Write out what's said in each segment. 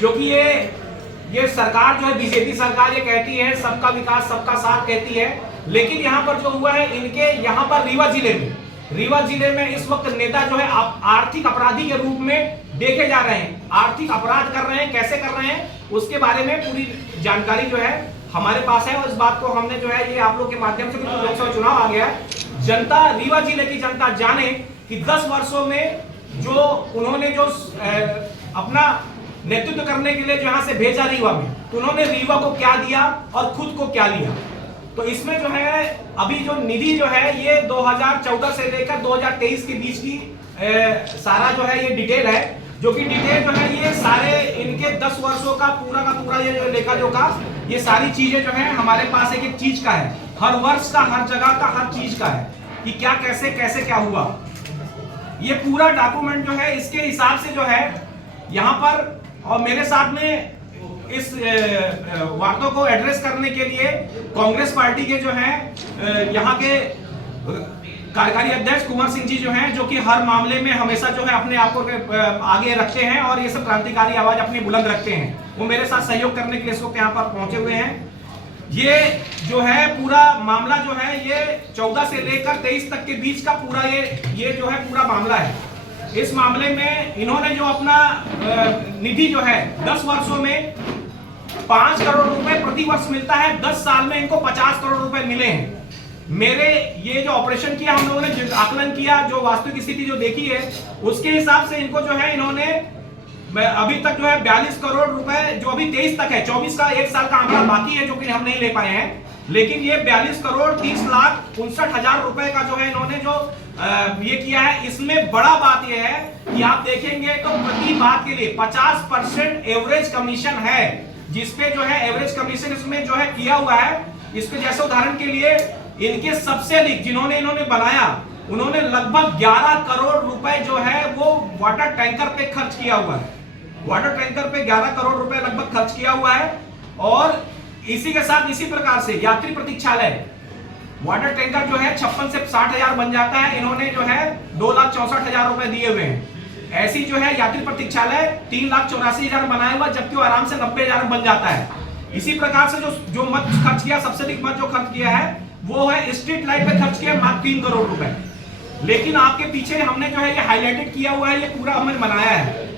क्योंकि ये सरकार जो है बीजेपी सरकार ये कहती है सबका विकास सबका साथ कहती है, लेकिन यहाँ पर जो हुआ है इनके यहाँ पर रीवा जिले में इस वक्त नेता जो है आर्थिक अपराधी के रूप में देखे जा रहे हैं, आर्थिक अपराध कर रहे हैं। कैसे कर रहे हैं उसके बारे में पूरी जानकारी जो है हमारे पास है, और इस बात को हमने जो है ये आप लोग के माध्यम से, लोकसभा चुनाव आ गया है, जनता रीवा जिले की जनता जाने कि 10 वर्षों में जो उन्होंने जो अपना नेतृत्व करने के लिए जहां से भेजा रीवा में, तो उन्होंने रीवा को क्या दिया और खुद को क्या लिया। तो इसमें जो है अभी जो निधि जो है ये 2014 से लेकर 2023 के बीच की सारा जो है ये डिटेल है, जो कि डिटेल जो है ये सारे इनके 10 वर्षों का पूरा ये जो लेखा जोखा ये सारी चीजें जो है हमारे पास एक चीज का है, हर वर्ष का, हर जगह का, हर चीज का है कि क्या कैसे क्या हुआ। ये पूरा डॉक्यूमेंट जो है इसके हिसाब से जो है यहाँ पर, और मेरे साथ में इस बातों को एड्रेस करने के लिए कांग्रेस पार्टी के जो हैं यहाँ के कार्यकारी अध्यक्ष कुंवर सिंह जी जो हैं, जो कि हर मामले में हमेशा जो है अपने आप को आगे रखते हैं और ये सब क्रांतिकारी आवाज अपनी बुलंद रखते हैं, वो मेरे साथ सहयोग करने के लिए इस वक्त यहाँ पर पहुंचे हुए हैं। ये जो है पूरा मामला जो है ये 14 से लेकर 23 तक के बीच का पूरा ये जो है पूरा मामला है। इस मामले में इन्होंने जो अपना निधि जो है 10 वर्षों में 5 करोड़ रुपए प्रति वर्ष मिलता है, 10 साल में इनको 50 करोड़ रुपए मिले हैं। मेरे ये जो ऑपरेशन किया हम लोगों ने आकलन किया, जो वास्तविक स्थिति जो देखी है उसके हिसाब से इनको जो है इन्होंने अभी तक जो है 42 करोड़ रुपए, जो अभी 23 तक है, 24 का 1 साल का आंकड़ा बाकी है जो कि हम नहीं ले पाए हैं, लेकिन ये 42 करोड़ 30 लाख 59 हजार रुपए का जो है इन्होंने जो ये किया है। इसमें बड़ा बात यह है कि आप देखेंगे तो प्रति बात के लिए 50% एवरेज कमीशन है, जिसपे जो है एवरेज कमीशन इसमें जो है किया हुआ है। इसके जैसे उदाहरण के लिए इनके सबसे अधिक जिन्होंने इन्होंने बनाया, उन्होंने लगभग 11 करोड़ रुपए जो है वो वाटर टैंकर पे खर्च किया हुआ है, वाटर टैंकर पे 11 करोड़ रुपए लगभग खर्च किया हुआ है। और इसी के साथ इसी प्रकार से यात्री प्रतीक्षालय वाटर टैंकर जो है 56 से 60 हजार बन जाता है, इन्होंने जो है 2,64,000 रुपए दिए हुए हैं। ऐसी जो है यात्री प्रतीक्षालय 3,84,000 बनाया हुआ, जबकि वो आराम से 90,000 बन जाता है। इसी प्रकार से जो मत खर्च किया, सबसे अधिक मत जो खर्च किया है वो है स्ट्रीट लाइट पे खर्च किया मात्र 3 करोड़ रुपए। लेकिन आपके पीछे हमने जो है ये हाईलाइटेड किया हुआ है, ये पूरा हमने बनाया है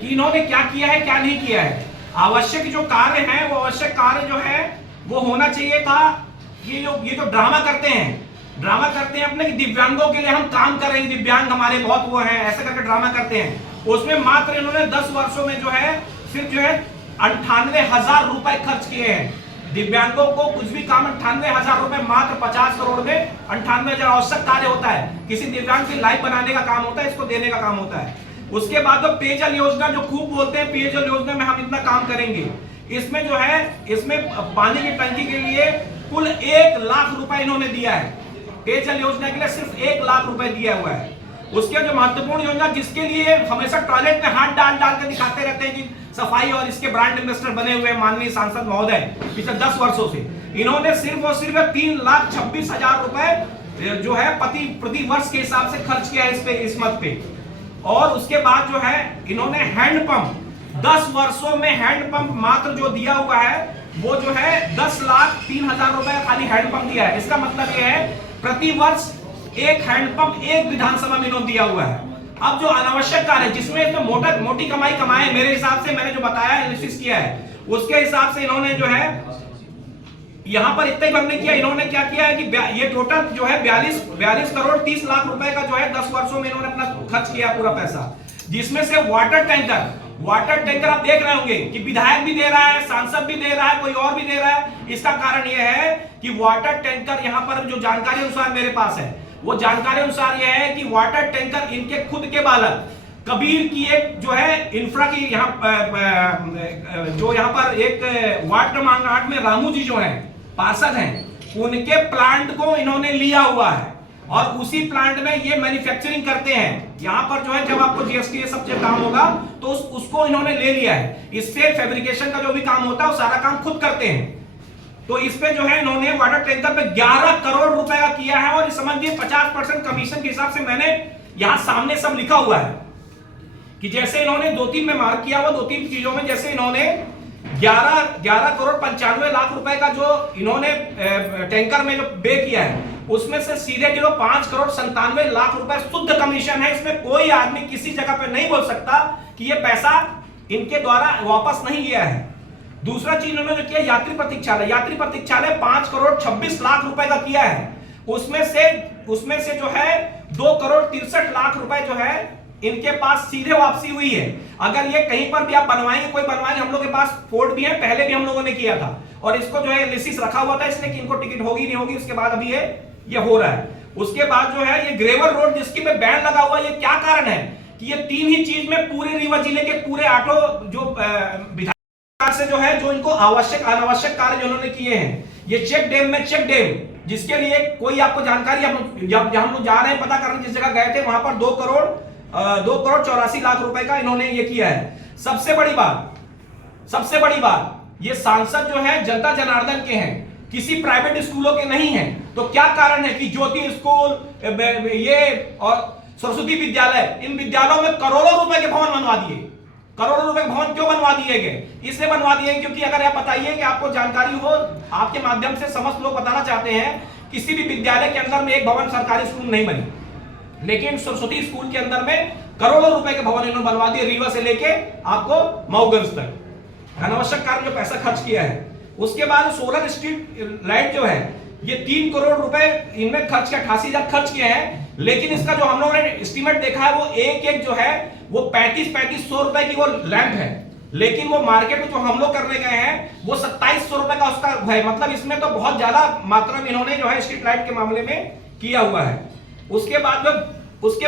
कि इन्होंने क्या किया है क्या नहीं किया है। आवश्यक जो कार्य है वो आवश्यक कार्य जो है वो होना चाहिए था। ये जो ड्रामा करते हैं अपने दिव्यांगों के लिए हम काम कर रहे हैं, दिव्यांग हमारे बहुत वो हैं, ऐसा करके ड्रामा करते हैं। उसमें मात्र इन्होंने 10 वर्षों में जो है सिर्फ जो है 98,000 रुपए खर्च किए हैं। दिव्यांगों को कुछ भी काम 98,000 रुपए, मात्र 50 करोड़ में 98,000 आवश्यक कार्य होता है। किसी दिव्यांग की लाइफ बनाने का काम होता है, इसको देने का काम होता है। उसके बाद तो पेयजल योजना जो खूब बोलते हैं, पेयजल योजना में हम इतना काम करेंगे, इसमें जो है इसमें पानी की टंकी के लिए कुल 1 लाख रुपए इन्होंने दिया है। पेयजल योजना के लिए सिर्फ 1 लाख रुपए दिया हुआ है। उसके जो महत्वपूर्ण योजना जिसके लिए हमेशा टॉयलेट में हाथ डाल के दिखाते रहते हैं कि सफाई, और इसके ब्रांड एम्बेसडर बने हुए माननीय सांसद महोदय पिछले 10 वर्षों से, इन्होंने सिर्फ और सिर्फ 3,26,000 रुपए जो है प्रति वर्ष के हिसाब से खर्च किया है इस मत पे। और उसके बाद जो है इन्होंने हैंडपंप 10 वर्षों में हैंडपंप मात्र जो दिया हुआ है वो जो है 10,03,000 रुपए खाली हैंडपंप दिया है। इसका मतलब ये है प्रति वर्ष एक हैंडपंप एक विधानसभा में इन्होंने दिया हुआ है। अब जो अनावश्यक कार्य है जिसमें मोटी कमाई कमाए, मेरे हिसाब से मैंने जो बताया एनालिसिस किया है उसके हिसाब से इन्होंने जो है यहां पर इतना ही हमने किया। इन्होंने क्या किया है कि ये टोटल जो है 42 करोड़ 30 लाख रुपए का जो है 10 वर्षों में इन्होंने अपना खर्च किया पूरा पैसा, जिसमें से वाटर टैंकर आप देख रहे होंगे कि विधायक भी दे रहा है, सांसद भी दे रहा है, कोई और भी दे रहा है। इसका कारण यह है कि वाटर टैंकर यहाँ पर जो जानकारी अनुसार मेरे पास है वो जानकारी अनुसार यह है कि वाटर टैंकर इनके खुद के बालक कबीर की एक जो है इंफ्रा की जो यहाँ पर एक वार्ड क्रमांक 8 में रामू जी जो है पार्षद हैं, उनके प्लांट को इन्होंने लिया हुआ है और उसी प्लांट में ये मैन्युफैक्चरिंग करते हैं। यहाँ पर जो है जब आपको जीएसटी सब जो काम होगा तो उसको इन्होंने ले लिया है। इससे फैब्रिकेशन का जो भी काम होता है वो सारा काम खुद करते हैं। तो इस पे जो है इन्होंने वाटर टैंकर पे 11 करोड़ रुपए का किया है और समझिए 50% कमीशन के हिसाब से मैंने यहाँ सामने सब लिखा हुआ है। कि जैसे इन्होंने 2-3 में मार्क किया हुआ 2-3 चीजों में, जैसे इन्होंने 11 करोड़ 95 लाख रुपए का जो इन्होंने टैंकर में जो पे किया है, उसमें से सीधे जो 5 करोड़ 97 लाख रुपए शुद्ध कमीशन है। इसमें कोई आदमी किसी जगह पे नहीं बोल सकता कि ये पैसा इनके द्वारा वापस नहीं गया है। दूसरा चीज उन्होंने जो किया, यात्री प्रतीक्षालय 5 करोड़ 26 लाख रुपए का किया है। उसमें से जो है 2 करोड़ 63 लाख रुपए जो है इनके पास सीधे वापसी हुई है। अगर ये कहीं पर भी आप बनवाएंगे, कोई बनवाएंगे, हम लोग के पास फोर्ड भी है, पहले भी हम लोगों ने किया था और इसको जो है लिसिस रखा हुआ था, इसलिए कि इनको टिकट होगी नहीं होगी, उसके बाद अभी ये हो रहा है। उसके बाद जो है ये ग्रेवल रोड जिसकी पे बैन लगा हुआ, ये क्या कारण है कि ये 3 ही चीज में पूरे रीवा जिले के पूरे ऑटो जो विधायक से जो है जो इनको आवश्यक अनावश्यक कार्य जो उन्होंने किए हैं, ये चेक डैम जिसके लिए कोई आपको जानकारी, जब हम लोग जा रहे हैं पता करने जिस जगह गए थे वहां पर 2 करोड़ 84 लाख रुपए का इन्होंने ये किया है। सबसे बड़ी बात ये सांसद जो है जनता जनार्दन के हैं, किसी प्राइवेट स्कूलों के नहीं हैं। तो क्या कारण है कि ज्योति स्कूल ये और सरस्वती विद्यालय, इन विद्यालयों में करोड़ों रुपए के भवन बनवा दिए। करोड़ों रुपए के भवन क्यों बनवा दिए गए? इसलिए बनवा दिए क्योंकि अगर आप बताइए कि आपको जानकारी हो, आपके माध्यम से समस्त लोग बताना चाहते हैं, किसी भी विद्यालय के अंदर में एक भवन सरकारी स्कूल नहीं बनी, लेकिन सरस्वती स्कूल के अंदर में करोड़ों रुपए के भवन इन्होंने बनवा दिए, रीवा से लेके आपको मऊगंज तक, अनावश्यक कार्य जो पैसा खर्च किया है। उसके बाद सोलर स्ट्रीट लाइट जो है, ये 3 करोड़ रुपए इनमें खर्च किया, 88,000 खर्च किए हैं। लेकिन इसका जो हम लोगों ने एस्टीमेट देखा है, वो एक जो है वो 3500 रुपए की वो लैंप है, लेकिन वो मार्केट में जो हम लोग करने गए हैं वो 2700 रुपए का उसका है। मतलब इसमें तो बहुत ज्यादा मात्रा में इन्होंने जो है स्ट्रीट लाइट के मामले में किया हुआ है। उसके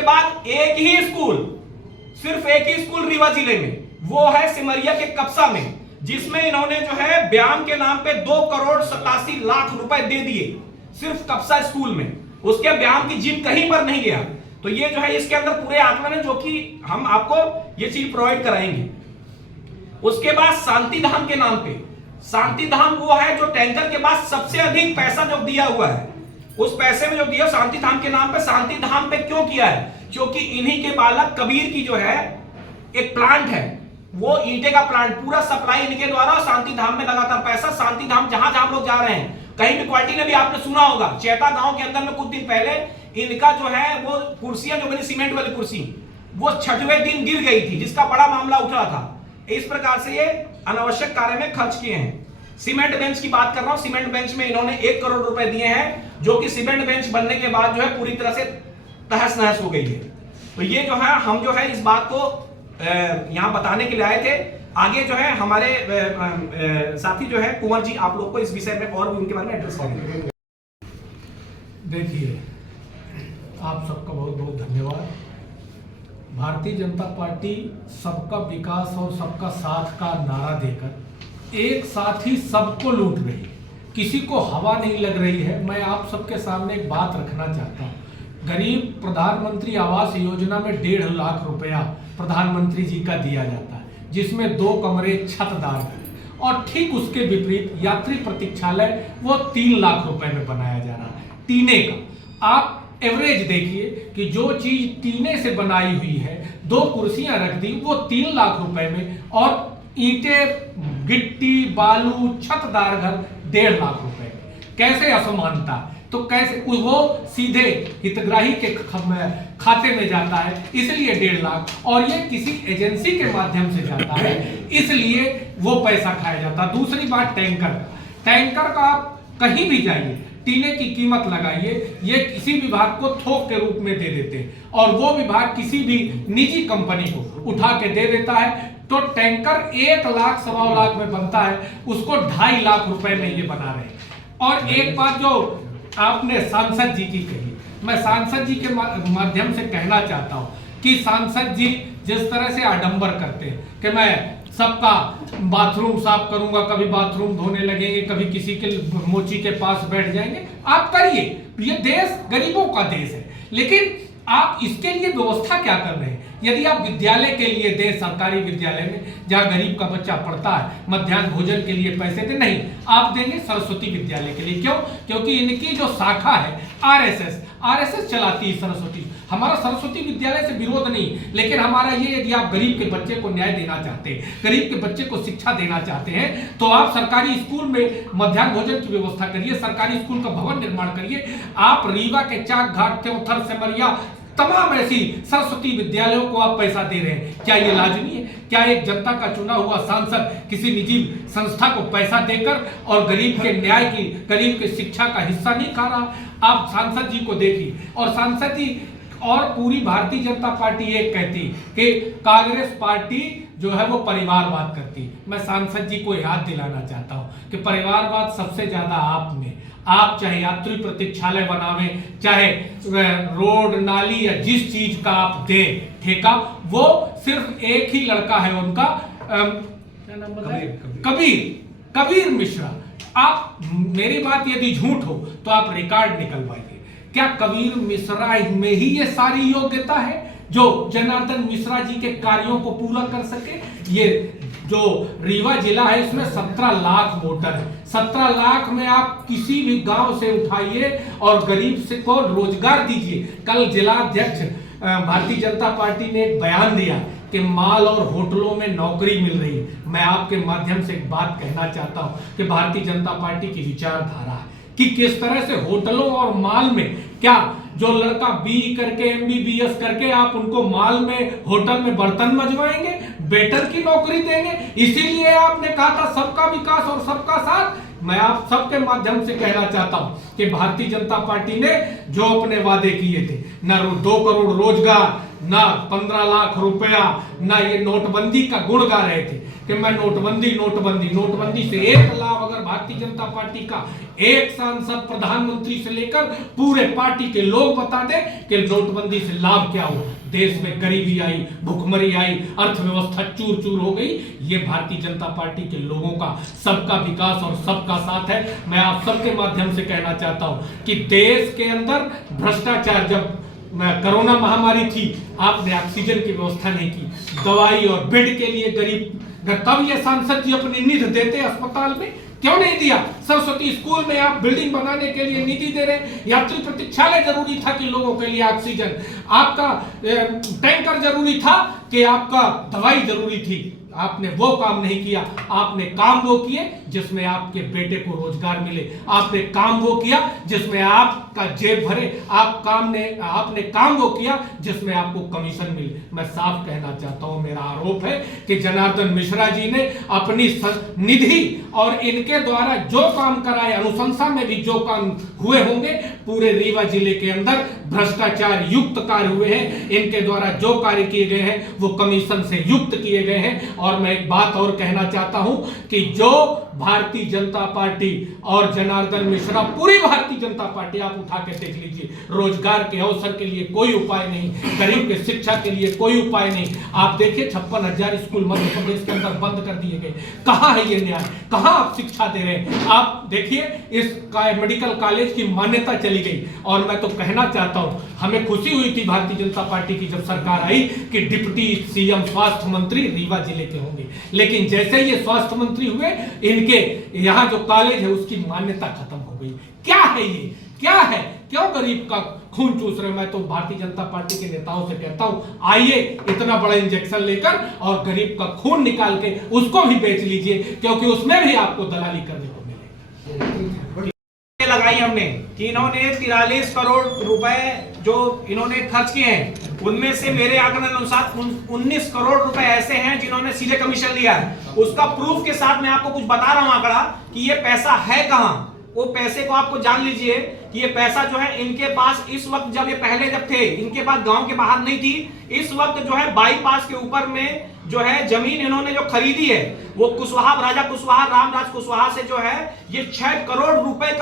बाद एक ही स्कूल, सिर्फ एक ही स्कूल रीवा जिले में, वो है सिमरिया के कपसा में, जिसमें इन्होंने जो है व्यायाम के नाम पे 2 करोड़ 87 लाख रुपए दे दिए सिर्फ कपसा स्कूल में। उसके व्यायाम की जिम कहीं पर नहीं गया। तो ये जो है इसके अंदर पूरे आंकड़े हैं, जो कि हम आपको ये चीज प्रोवाइड कराएंगे। उसके बाद शांति धाम के नाम पे, शांति धाम वो है जो टैंकर के बाद सबसे अधिक पैसा जो दिया हुआ है, उस पैसे में जो दिया शांति धाम के नाम पे। शांति धाम पे क्यों किया है? क्योंकि इन्हीं के बालक कबीर की जो है एक प्लांट है, वो ईंटे का प्लांट, पूरा सप्लाई इनके द्वारा शांति धाम में लगातार पैसा। शांति धाम जहां जहां लोग जा रहे हैं, कहीं भी क्वालिटी ने भी आपने सुना होगा, चेता गांव के अंदर में कुछ दिन पहले इनका जो है वो कुर्सियां जो बनी सीमेंट वाली कुर्सी, वो 6वें दिन गिर गई थी, जिसका बड़ा मामला उठा था। इस प्रकार से ये अनावश्यक कार्य में खर्च किए हैं। सीमेंट बेंच की बात कर रहा हूं, सीमेंट बेंच में इन्होंने 1 करोड़ रुपए दिए हैं, जो कि सीमेंट बेंच बनने के बाद जो है पूरी तरह से तहस नहस हो गई है। तो ये जो है हम जो है इस बात को यहां बताने के लिए आए थे। आगे जो है हमारे साथी जो है कुंवर जी आप लोग को इस विषय में और भी उनके बारे में एड्रेस करेंगे। देखिए, आप सबका बहुत बहुत धन्यवाद। भारतीय जनता पार्टी सबका विकास और सबका साथ का नारा देकर एक साथ ही सबको लूट रही है, किसी को हवा नहीं लग रही है। मैं आप सबके सामने एक बात रखना चाहता हूँ। गरीब प्रधानमंत्री आवास योजना में 1.5 लाख रुपया प्रधानमंत्री जी का दिया जाता है, जिसमें 2 कमरे छतदार हैं, और ठीक उसके विपरीत यात्री प्रतीक्षालय वो 3 लाख रुपए में बनाया जा रहा है टीने का। आप एवरेज देखिए कि जो चीज टीने से बनाई हुई है, 2 कुर्सियां रख दी, वो 3 लाख रुपए में, और ईंटें, गिट्टी, बालू, छतदार घर 1.5 लाख रुपए में। कैसे असमानता? तो कैसे वो सीधे हितग्राही के खाते में जाता है, इसलिए 1.5 लाख, और ये किसी एजेंसी के माध्यम से जाता है, इसलिए वो पैसा खाया जाता है। दूसरी बात टैंकर का आप कहीं भी जाइए, टीने की कीमत लगाइए, ये किसी विभाग को थोक के रूप में दे देते हैं, और वो विभाग किसी भी निजी कंपनी को उठा के दे देता है। तो टैंकर 1 लाख 1.25 लाख में बनता है, उसको 2.5 लाख रुपए में ये बना रहे हैं। और एक बात जो आपने सांसद जी की कही, मैं सांसद जी के माध्यम से कहना चाहता हूं कि सांसद जी जिस तरह से आडंबर करते हैं कि मैं सबका बाथरूम साफ करूंगा, कभी बाथरूम धोने लगेंगे, कभी किसी के मोची के पास बैठ जाएंगे, आप करिए, ये देश गरीबों का देश है, लेकिन आप इसके लिए व्यवस्था क्या कर रहे हैं? यदि आप विद्यालय के लिए दें, सरकारी विद्यालय में जहां गरीब का बच्चा पढ़ता है, मध्याह्न भोजन के लिए पैसे दे, नहीं, आप देंगे सरस्वती विद्यालय के लिए। क्यों? क्योंकि इनकी जो शाखा है आरएसएस चलाती है सरस्वती। हमारा सरस्वती विद्यालय से विरोध नहीं, लेकिन हमारा ये, यदि आप गरीब के बच्चे को न्याय देना चाहते हैं, गरीब के बच्चे को शिक्षा देना चाहते हैं, तो आप सरकारी स्कूल में मध्याह्न भोजन की व्यवस्था करिए, सरकारी स्कूल का भवन निर्माण करिए। आप रीवा के चाक घाट, त्योथर, सेमरिया, तमाम ऐसी सरस्वती विद्यालयों को आप पैसा दे रहे हैं, क्या ये लाजमी है? क्या एक जनता का चुना हुआ सांसद किसी निजी संस्था को पैसा देकर और गरीब के न्याय की, गरीब के शिक्षा का हिस्सा नहीं खा रहा? आप सांसद जी को देखिए, और सांसद जी और पूरी भारतीय जनता पार्टी ये कहती कि कांग्रेस पार्टी जो है वो परिवारवाद करती। मैं सांसद जी को याद दिलाना चाहता हूं कि परिवारवाद सबसे ज्यादा आप में, आप चाहे यात्री प्रतीक्षालय बनावे, चाहे रोड नाली या जिस चीज का आप दें ठेका, वो सिर्फ एक ही लड़का है उनका, क्या नाम बताया? कबीर मिश्रा। आप, मेरी बात यदि झूठ हो तो आप रिकॉर्ड निकलवाइए। क्या कबीर मिश्रा में ही ये सारी योग्यता है जो जनार्दन मिश्रा जी के कार्यों को पूरा कर सके? ये जो रीवा जिला है इसमें 17 लाख वोटर है, 17 लाख में आप किसी भी गांव से उठाइए और गरीब से को रोजगार दीजिए। कल जिला अध्यक्ष भारतीय जनता पार्टी ने एक बयान दिया कि माल और होटलों में नौकरी मिल रही है। मैं आपके माध्यम से एक बात कहना चाहता हूं कि भारतीय जनता पार्टी की विचारधारा है कि किस तरह से होटलों और माल में, क्या जो लड़का बी करके MBBS करके आप उनको माल में, होटल में बर्तन मजवाएंगे, वेटर की नौकरी देंगे? इसीलिए आपने कहा था सबका विकास और सबका साथ। मैं आप सबके माध्यम से कहना चाहता हूं कि भारतीय जनता पार्टी ने जो अपने वादे किए थे, न 2 करोड़ रोजगार, ना 15 लाख रुपया, ना ये नोटबंदी का गुण गा रहे थे कि मैं नोटबंदी से एक लाभ अगर भारतीय जनता पार्टी का एक सांसद प्रधानमंत्री से लेकर पूरे पार्टी के लोग बता दे कि नोटबंदी से लाभ क्या हो, देश में गरीबी आई, भुखमरी आई, अर्थव्यवस्था चूर चूर हो गई। ये भारतीय जनता पार्टी के लोगों का सबका विकास और सबका साथ है। मैं आप सबके माध्यम से कहना चाहता हूं कि देश के अंदर भ्रष्टाचार, जब कोरोना महामारी थी आपने ऑक्सीजन की व्यवस्था नहीं की, दवाई और बेड के लिए गरीब, तब ये सांसद जी अपनी निधि देते अस्पताल में, क्यों नहीं दिया? सरस्वती स्कूल में आप बिल्डिंग बनाने के लिए निधि दे रहे हैं, यात्री प्रतीक्षालय जरूरी था कि लोगों के लिए ऑक्सीजन, आपका टैंकर जरूरी था कि आपका दवाई जरूरी थी, आपने वो काम नहीं किया। आपने काम वो किए जिसमें आपके बेटे को रोजगार मिले, आपने काम वो किया जिसमें आपका जेब भरे, आपने काम वो किया जिसमें आपको कमीशन मिले। मैं साफ कहना चाहता हूं, मेरा आरोप है कि जनार्दन मिश्रा जी ने अपनी निधि और इनके द्वारा जो काम कराए, अनुशंसा में भी जो काम हुए होंगे, पूरे रीवा जिले के अंदर भ्रष्टाचार युक्त कार्य हुए हैं। इनके द्वारा जो कार्य किए गए हैं वो कमीशन से युक्त किए गए हैं। और मैं एक बात और कहना चाहता हूं कि जो भारतीय जनता पार्टी और जनार्दन मिश्रा, पूरी भारतीय जनता पार्टी, आप उठा के देख लीजिए, रोजगार के अवसर के लिए कोई उपाय नहीं, गरीब के शिक्षा के लिए कोई उपाय नहीं। आप देखिए 56,000 स्कूल मध्य प्रदेश के अंदर बंद कर दिए गए। कहां है ये न्याय? कहां आप शिक्षा दे रहे हैं? आप देखिए इस मेडिकल कॉलेज की मान्यता चली गई। और मैं तो कहना चाहता हूं, हमें खुशी हुई थी भारतीय जनता पार्टी की जब सरकार आई कि डिप्टी CM स्वास्थ्य मंत्री रीवा जिले के होंगे, लेकिन जैसे ये स्वास्थ्य मंत्री हुए, इनके यहाँ जो कॉलेज है उसकी मान्यता खत्म हो गई। क्या है ये? क्या है? क्यों गरीब का खून चूस रहे? मैं तो भारतीय जनता पार्टी के नेताओं से कहता हूं, आइए इतना बड़ा इंजेक्शन लेकर और गरीब का खून निकाल के उसको भी बेच लीजिए, क्योंकि उसमें भी आपको दलाली करने को मिलेगी। लगाई हमने कि इन्होंने 43 करोड़ रुपए जो इन्होंने खर्च किए हैं, उनमें से मेरे आंकड़े अनुसार 19 करोड़ रुपए ऐसे हैं जिन्होंने सीधे कमीशन लिया है। उसका प्रूफ के साथ मैं आपको कुछ बता रहा हूं आंकड़ा कि ये पैसा है कहां। वो पैसे को आपको जान लीजिए कि ये पैसा जो है इनके पास इस वक्त, जब ये पहले जब थे इनके पास गांव के बाहर नहीं थी, इस वक्त जो है बाईपास के ऊपर में जो है जमीन इन्होंने जो खरीदी है वो कुशवाहा, राजा कुशवाहा, रामराज कुशवाहा से जो है ये 6 करोड़ रुपए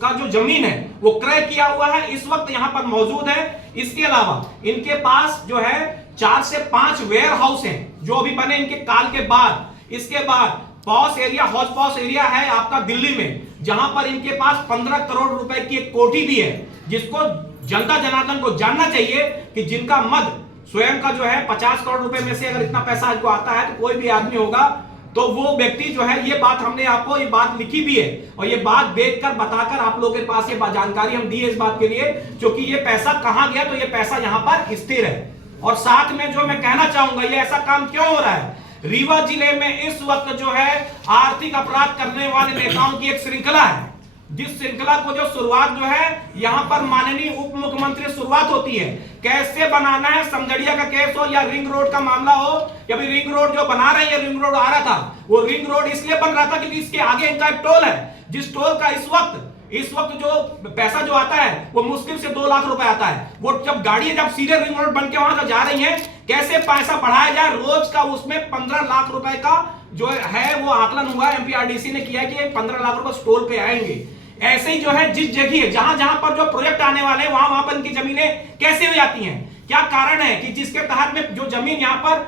का जो जमीन है वो क्रय किया हुआ है, इस वक्त यहाँ पर मौजूद है। इसके अलावा इनके पास जो है 4 से 5 वेयर हाउस हैं जो अभी बने इनके काल के बाद। इसके बाद पॉश एरिया, हौज पॉश एरिया है आपका दिल्ली में, जहां पर इनके पास 15 करोड़ रुपए की एक कोठी भी है, जिसको जनता जनार्दन को जानना चाहिए कि जिनका मद स्वयं का जो है 50 करोड़ रुपए में से अगर इतना पैसा आपको आता है तो कोई भी आदमी होगा तो वो व्यक्ति जो है, ये बात हमने आपको ये बात लिखी भी है और ये बात देखकर बताकर आप लोगों के पास ये जानकारी हम दी है इस बात के लिए, क्योंकि ये पैसा कहां गया, तो ये पैसा यहां पर स्थिर है। और साथ में जो मैं कहना चाहूंगा, ये ऐसा काम क्यों हो रहा है, रीवा जिले में इस वक्त जो है आर्थिक अपराध करने वाले नेताओं की एक श्रृंखला है, जिस श्रृंखला को जो शुरुआत जो है यहां पर माननीय उप मुख्यमंत्री शुरुआत होती है, कैसे बनाना है, समझड़िया का केस हो या रिंग रोड का मामला हो, या फिर रिंग रोड जो बना रहे हैं, रिंग रोड आ रहा था, वो रिंग रोड इसलिए बन रहा था क्योंकि इसके आगे इनका एक टोल है, जिस टोल का इस वक्त जो पैसा जो आता है वो मुश्किल से 2 लाख रुपए आता है। वो जब गाड़ी जब सीधे रिंग रोड बन के वहां तक जा रही है, कैसे पैसा बढ़ाया जाए, रोज का उसमें 15 लाख रुपए का जो है वो आकलन हुआ, एमपीआरडीसी ने किया कि 15 लाख रुपए टोल पे आएंगे। ऐसे ही जो है जिस जगह जहां जहां पर जो प्रोजेक्ट आने वाले हैं वहां पर इनकी जमीनें कैसे हो जाती हैं, क्या कारण है कि जिसके तहत में जो जमीन यहां पर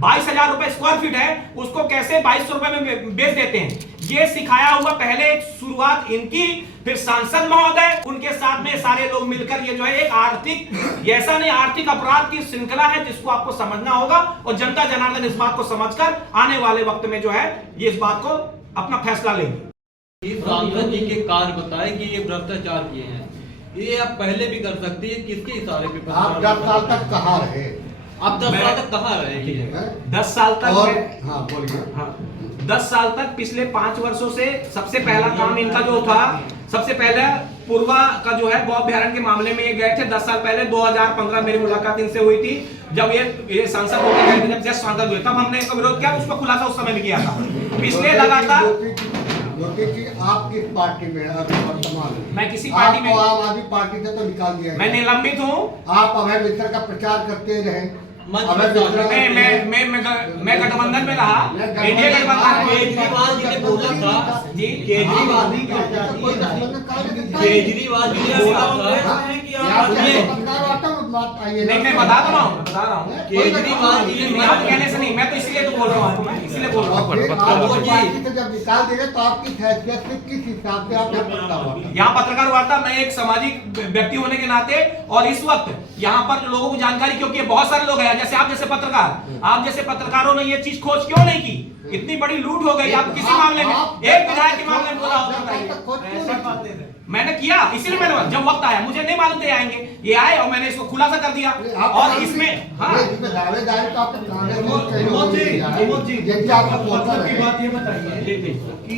22,000 रुपए स्क्वायर फीट है उसको कैसे 2200 रुपए में बेच देते हैं। ये सिखाया हुआ पहले शुरुआत इनकी, फिर सांसद महोदय उनके साथ में सारे लोग मिलकर ये जो है एक आर्थिक, ऐसा नहीं आर्थिक अपराध की श्रृंखला है जिसको आपको समझना होगा और जनता जनार्दन इस बात को समझकर आने वाले वक्त में जो है ये इस बात को अपना फैसला लेंगे। सांसद जी के कार्य बताए कि ये भ्रष्टाचार किए हैं, ये आप पहले भी कर सकती है, किसके इशारे पे? आप 10 साल तक कहाँ रहे? आप 10 साल तक कहाँ रहे? 10 साल तक हाँ बोलिए। हाँ 10 साल तक पिछले 5 वर्षों से सबसे पहला काम इनका जो था, सबसे पहले पूर्वा का जो है गौ अभ्यारण्य के मामले में ये गए थे 10 साल पहले। 2015 मेरी मुलाकात इनसे हुई थी, जब ये सांसद होकर गए थे, जब जस्ट सांसद हुए तब हमने इनका विरोध किया, उसका खुलासा उस समय में किया था। पिछले लगातार आप किस पार्टी में अभी वर्तमान में? मैं किसी पार्टी में, आम आदमी पार्टी से तो निकाल दिया, मैं निलंबित हूँ। आप अभय मिश्र का प्रचार करते रहे, मैं गठबंधन में रहा, एनडीए गठबंधन में। केजरीवाल जी ने बोला था जी, केजरीवाल जी ने बोला था, नहीं मैं बता रहा हूँ केजरीवाल जी ने आप कहने से नहीं, मैं तो इसलिए तो बोल रहा हूँ आपको, मैं इसलिए बोल रहा हूँ। जब निकाल दिए तो आपकी हैसियत से किस हिसाब से आप यहाँ पत्रकार वार्ता, मैं एक सामाजिक व्यक्ति होने के नाते और इस वक्त यहाँ पर लोगों को जानकारी, क्योंकि बहुत सारे लोग हैं जैसे आप जैसे पत्रकार, आप जैसे पत्रकारों ने ये चीज खोज क्यों नहीं की? इतनी बड़ी लूट हो गई, आप किसी मामले में, एक विधायक के मामले में बोला होगा, मैंने किया, इसीलिए मैंने जब वक्त आया, मुझे नहीं मालूम थे आएंगे, ये आए और मैंने इसको खुलासा कर दिया। और इसमें दावेदारी तो आपको बात ये बताइए कि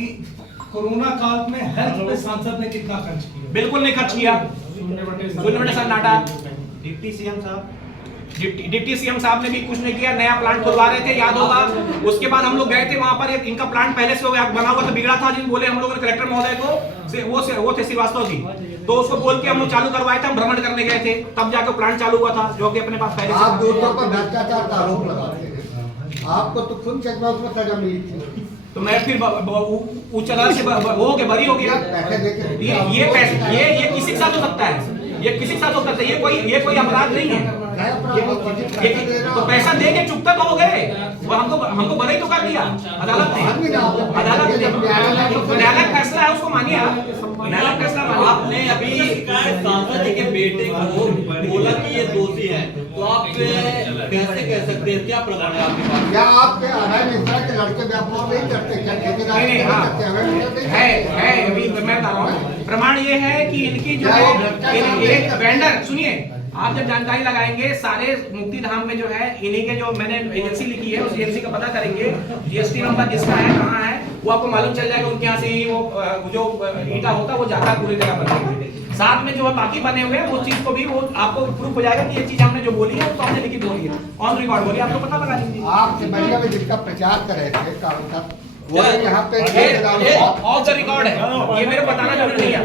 कोरोना काल में हेल्थ पे सांसद ने कितना खर्च किया? बिल्कुल नहीं खर्च किया, शून्य सन्नाटा। डिप्टी सीएम साहब ने भी कुछ नहीं किया, नया प्लांट खुलवा रहे थे, याद होगा। उसके बाद हम लोग गए थे वहां पर, इनका प्लांट पहले से बना हुआ था, बिगड़ा था, जिन बोले हम लोगों ने कलेक्टर महोदय को, वो थे श्रीवास्तव जी, तो उसको बोल के हम लोग चालू करवाए थे, हम भ्रमण करने गए थे, तब जाकर प्लांट चालू हुआ था, जो कि अपने पास पहले। आप दूसरों पर भ्रष्टाचार का आरोप लगाते हैं, आपको तो खुद चेक में उसमें सजा मिली थी, तो मैं फिर उच्च अदालत से हो के बरी हो गया। ये पैसे ये किसी के साथ हो सकता है, ये किसी के साथ हो सकता है, ये कोई अपराध नहीं है। तो पैसा दे के चुकता तो हो गए, वो हमको बरी तो कर दिया अदालत ने, न्यायालय फैसला है, उसको मानिए आप, न्यायालय फैसला मानिए। आपने अभी सांसद जी के बेटे को बोला कि ये दोषी है, तो आप कैसे कह सकते हैं, क्या प्रमाण है आपके पास? क्या आपके अभय मिश्रा के लड़के व्यापार नहीं करते क्या? नहीं, है अभी मैं बता रहा हूँ, प्रमाण ये है कि इनकी जो है एक वेंडर, सुनिए, आप जब जानकारी लगाएंगे सारे मुक्ति धाम में जो है इन्हीं के, जो मैंने एजेंसी लिखी है उस एजेंसी का पता करेंगे, जीएसटी नंबर किसका है, कहाँ है, वो आपको मालूम चल जाएगा। उनके यहाँ से ही वो जो ईटा होता है वो जाता है पूरी जगह पर, साथ में जो है बाकी बने हुए हैं उस चीज को भी वो आपको प्रूफ हो जाएगा कि ये चीज हमने जो बोली है तो हमने लिखी बोली है, ऑन रिकॉर्ड बोली, आपको पता लगा लीजिए। आप सिमरिया में जिसका प्रचार कर रहे थे वो यहाँ पे ऑफ द रिकॉर्ड है, ये मेरे को बताना जरूरी नहीं है।